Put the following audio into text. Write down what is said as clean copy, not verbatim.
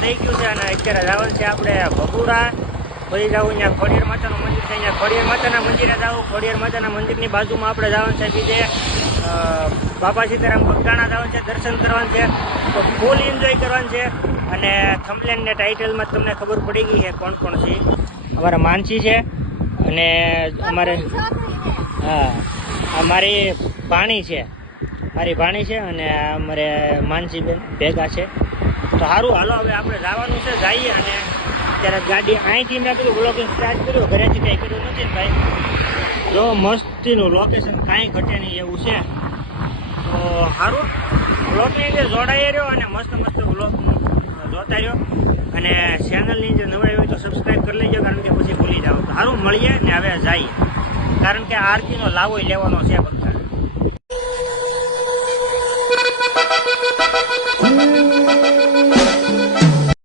થઈ ગયું છે અને અત્યારે જવાનું છે આપણે ભગુરા. પછી જવું અહીંયા ખોડિયાર માતાનું મંદિર છે, અહીંયા ખોડિયાર માતાના મંદિરે જવું. ખોડિયાર માતાના મંદિરની બાજુમાં આપણે જવાનું છે બીજે બાપા સીતારામ બગદાણા જવાનું છે, દર્શન કરવાનું છે. તો ફૂલ એન્જોય કરવાનું છે. અને થંબનેલ ને ટાઇટલમાં તમને ખબર પડી ગઈ છે કોણ કોણ છે. અમારા માનસી છે અને અમારે અમારી ભાણી છે, અને અમારે માનસીબેન ભેગા છે. તો સારું, હાલો હવે આપણે જવાનું છે, જઈએ. અને અત્યારે ગાડી અહીંથી મેં કીધું વ્લોગિંગ સ્ટાર્ટ કર્યું, ઘરેથી કંઈ કર્યું નથી ને ભાઈ. જો મસ્તીનું લોકેશન કાંઈ ઘટે નહીં એવું છે. તો સારું, વ્લોગની અંદર જોડાઈ રહ્યો અને મસ્ત વ્લોગ જોતા રહ્યો. અને ચેનલની જે નવાઈ હોય તો સબસ્ક્રાઈબ કરી લેજો, કારણ કે પછી ભૂલી જાઓ. તો સારું, મળીએ ને હવે જઈએ, કારણ કે આરતીનો લાવો લેવાનો છે બધા.